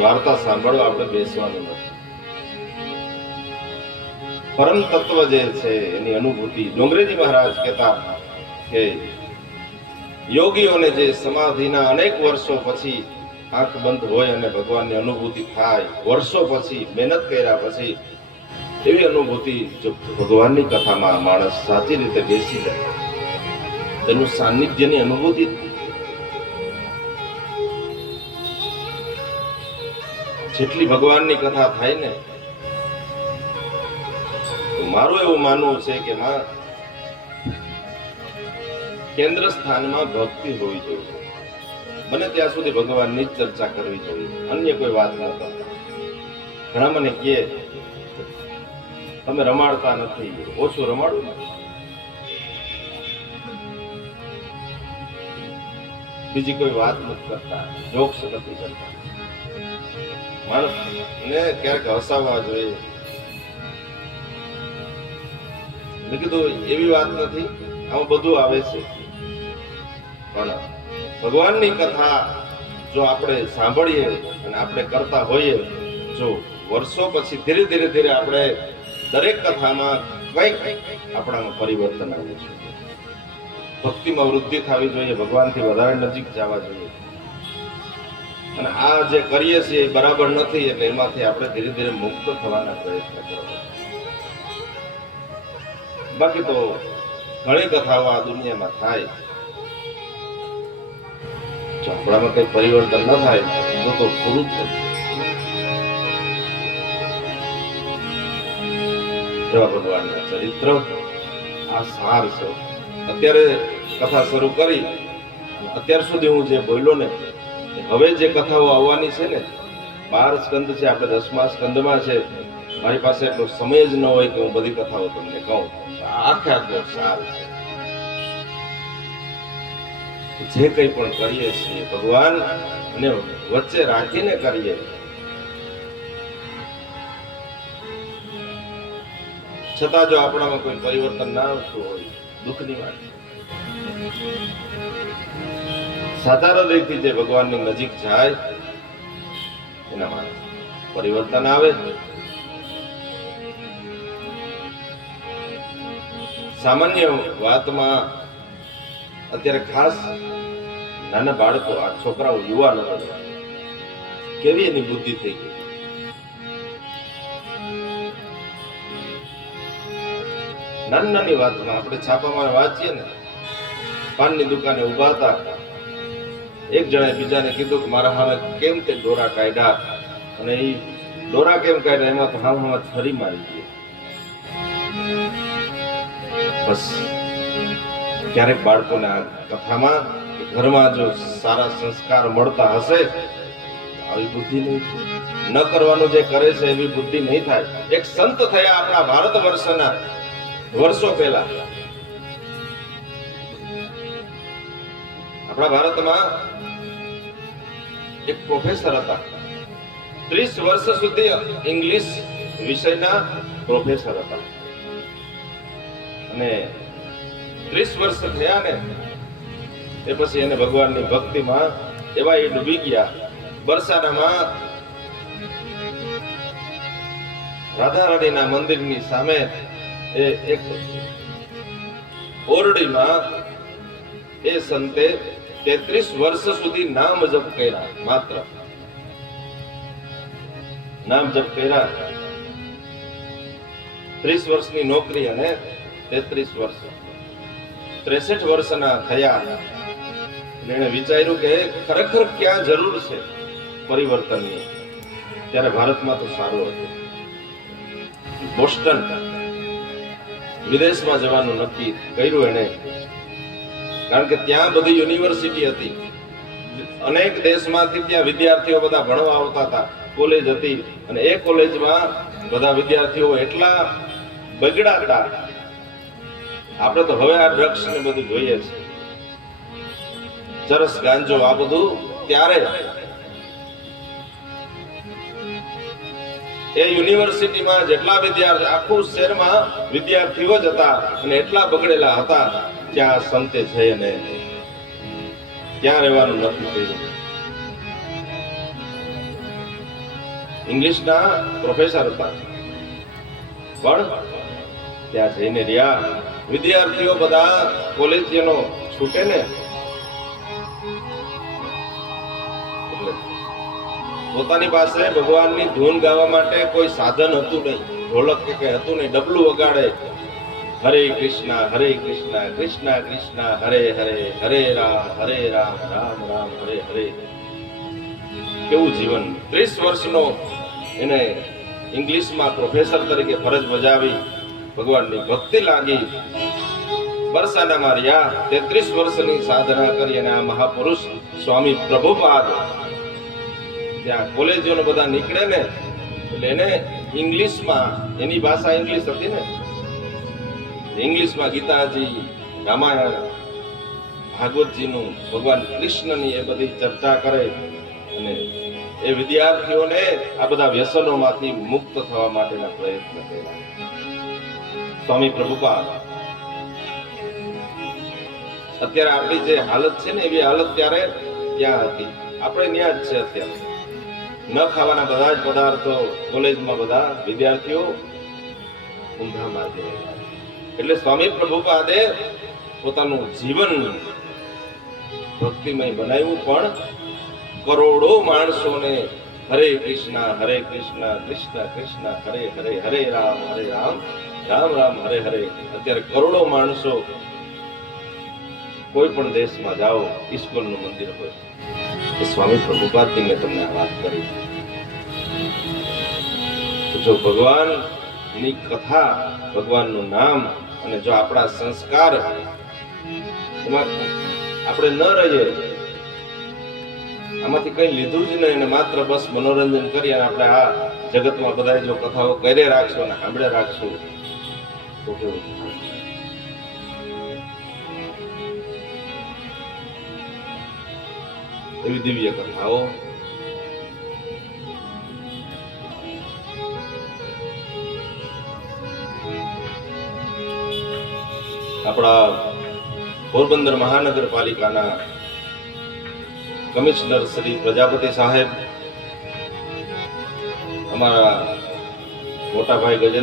વાર્તા સાંભળવા આપણે બેસવાનું નથી. પરમ તત્વ જે છે એની અનુભૂતિ. ડોંગરેજી મહારાજ કહેતા કે યોગીઓને જે સમાધિના અનેક વર્ષો પછી આંખ બંધ હોય અને ભગવાનની અનુભૂતિ થાય, વર્ષો પછી મહેનત કર્યા પછી એવી અનુભૂતિ જો ભગવાનની કથામાં માણસ સાચી રીતે બેસી જાય, તેનું સાનિધ્યની અનુભૂતિ. જેટલી ભગવાનની કથા થાય ને, તો મારું એવું માનવું છે કે માં કેન્દ્ર સ્થાનમાં ભક્તિ હોવી જોઈએ. બને ત્યાં સુધી ભગવાનની જ ચર્ચા કરવી જોઈએ, અન્ય કોઈ વાત ન કરતા. ઘણા મને કહે તમે રમાડતા નથી, ઓછું રમાડું ને. બીજી કોઈ વાત નથી કરતા, જોક્સ નથી કરતા. માણસને ક્યારેક હસાવવા જોઈએ. મેં કીધું એવી વાત નથી, આમાં બધું આવે છે, પણ ભગવાનની કથા જો આપણે સાંભળીએ અને આપણે કરતા હોઈએ, જો વર્ષો પછી ધીરે ધીરે આપણે દરેક કથામાં કંઈક આપણામાં પરિવર્તન આવે છે. ભક્તિમાં વૃદ્ધિ થવી જોઈએ, ભગવાનથી વધારે નજીક જવા જોઈએ. અને આ જે કરીએ છીએ એ બરાબર નથી, એટલે એમાંથી આપણે ધીરે ધીરે મુક્ત થવાના પ્રયત્ન કરવા. બાકી તો ઘણી કથાઓ આ દુનિયામાં થાય, જો આપણામાં કઈ પરિવર્તન ન થાય તો પૂરું જ થતું. એવા ભગવાનના ચરિત્ર આ સાર છે. અત્યારે કથા શરૂ કરી, અત્યાર સુધી હું જે બોલ્યો ને, હવે જે કથાઓ આવવાની છે ને, 12 સ્કંદ છે, આપણે 10મા સ્કંદમાં છે. મારી પાસે એટલો સમય જ ન હોય કે હું બધી કથાઓ તમને કહું. આખે આખો સાર છે. જે કંઈ પણ કરીએ છીએ ભગવાન અને વચ્ચે રાખીને કરીએ. છતાં જો આપણામાં કોઈ પરિવર્તન ના આવતું હોય, દુઃખની વાત છે. સાચા હૃદયથી જે ભગવાનની નજીક જાય એનામાં પરિવર્તન આવે. સામાન્ય વાતમાં અત્યારે ખાસ નાના બાળકો, આ છોકરાઓ, યુવાનો કેવી એની બુદ્ધિ થઈ ગઈ. નાની નાની વાતમાં આપણે છાપામાં વાંચીએ ને, પાનની દુકાને ઉભા હતા, એક જણાએ બીજાને કીધું કે મારા સામે કેમ તે દોરા કાઢ્યા, અને એ દોરા કેમ કાઢ્યા એમાં તો હામાં છરી મારી ગઈ. બસ ક્યારેક બાળકોને આ કથામાં ઘરમાં જો સારા સંસ્કાર મળતા હશે, આવી બુદ્ધિ નહીં ન કરવાનું જે કરે છે એવી બુદ્ધિ નહીં થાય. એક સંત થયા આપણા ભારત વર્ષના વર્ષો પહેલા. આપણા ભારતમાં એક પ્રોફેસર હતા, 30 વર્ષ સુધી ઇંગ્લિશ વિષયના પ્રોફેસર હતા. અને 30 વર્ષ થયા ને એ પછી એને ભગવાનની ભક્તિમાં એવા એ ડૂબી ગયા. બરસાનામાં રાધા રાણીના મંદિરની સામે એક ઓરડીમાં એ સંતે 33 વર્ષ સુધી નામ જપ કર્યા. માત્ર નામ જપ કર્યા. 30 વર્ષની નોકરી અને 33 વર્ષ, 63 વર્ષના થયા. એને વિચાર્યું કે ખરેખર ક્યાં જરૂર છે પરિવર્તનની. ત્યારે ભારતમાં તો સારું હતું. બોસ્ટન વિદેશમાં જવાનું નક્કી કર્યું એને, કારણ કે ત્યાં બધી યુનિવર્સિટી હતી. અનેક દેશમાંથી ત્યાં વિદ્યાર્થીઓ બધા ભણવા આવતા હતા. કોલેજ હતી, અને એ કોલેજમાં બધા વિદ્યાર્થીઓ એટલા બગડા હતા. આપણે તો હવે આ ડ્રગ્સ ને બધું જોઈએ છે, ચરસ, ગાંજો, આ બધું. ત્યારે એ યુનિવર્સિટીમાં જેટલા વિદ્યાર્થી, આખું શહેરમાં વિદ્યાર્થીઓ જ હતા, અને એટલા બગડેલા હતા. ત્યાં સંતે જઈને ત્યાં રહેવાનું નક્કી કર્યું. ઇંગ્લિશના પ્રોફેસર હતા, પણ ત્યાં જઈને રહ્યા વિદ્યાર્થીઓ બધા કોલેજનો છૂટે ને એટલે પોતાની પાસે ભગવાનની ધૂન ગાવા માટે કોઈ સાધન હતું નહીં, ઢોલક કે કઈ હતું નહીં, ડબલું વગાડે હરે કૃષ્ણ કૃષ્ણ કૃષ્ણ હરે હરે, હરે રામ રામ રામ હરે હરે. કેવું જીવન! 30 વર્ષનો એને ઇંગ્લિશમાં પ્રોફેસર તરીકે ફરજ બજાવી, ભગવાનની ભક્તિ લાગી, બરસાનામાં રહ્યા, 33 વર્ષની સાધના કરી અને આ મહાપુરુષ સ્વામી પ્રભુપાદ ત્યાં કોલેજોને બધા નીકળે ને એટલે એને ઇંગ્લિશમાં, એની ભાષા ઇંગ્લિશ હતી ને, ઇંગ્લિશમાં ગીતાજી, રામાયણ, ભાગવતજીનું, ભગવાન કૃષ્ણની એ બધી ચર્ચા કરે અને એ વિદ્યાર્થીઓને આ બધા વ્યસનોમાંથી મુક્ત થવા માટેના પ્રયત્ન કર્યા. સ્વામી પ્રભુપાદ અત્યારે આપણી જે હાલત છે ને એવી હાલત ત્યારે ત્યાં હતી, આપણે ત્યાં જ છે. અત્યારે ન ખાવાના બધા જ પદાર્થો કોલેજમાં બધા વિદ્યાર્થીઓ ઊંધા માર્ગે. એટલે સ્વામી પ્રભુપાદે પોતાનું જીવન ભક્તિમય બનાવ્યું, પણ કરોડો માણસોને હરે કૃષ્ણ કૃષ્ણ કૃષ્ણ હરે હરે, હરે રામ રામ રામ હરે હરે. અત્યારે કરોડો માણસો કોઈ પણ દેશમાં જાઓ, ઈશ્વરનું મંદિર હોય. એ સ્વામી પ્રભુપાદની મેં તમને આ વાત કરી. જો ભગવાનની કથા, ભગવાનનું નામ અને જો આપણા સંસ્કાર એમાં આપણે ન રહીએ, આમાંથી કઈ લીધું જ નહીં અને માત્ર બસ મનોરંજન કરી અને આપણે આ જગતમાં બધા જો કથાઓ કરે રાખશું અને સાંભળે રાખશું તો કેવું? એવી દિવ્ય કથાઓ આપણા પોરબંદર મહાનગરપાલિકાના કમિશનર શ્રી પ્રજાપતિ સાહેબ, અમારા મોટા ભાઈ ગજેન્દ્ર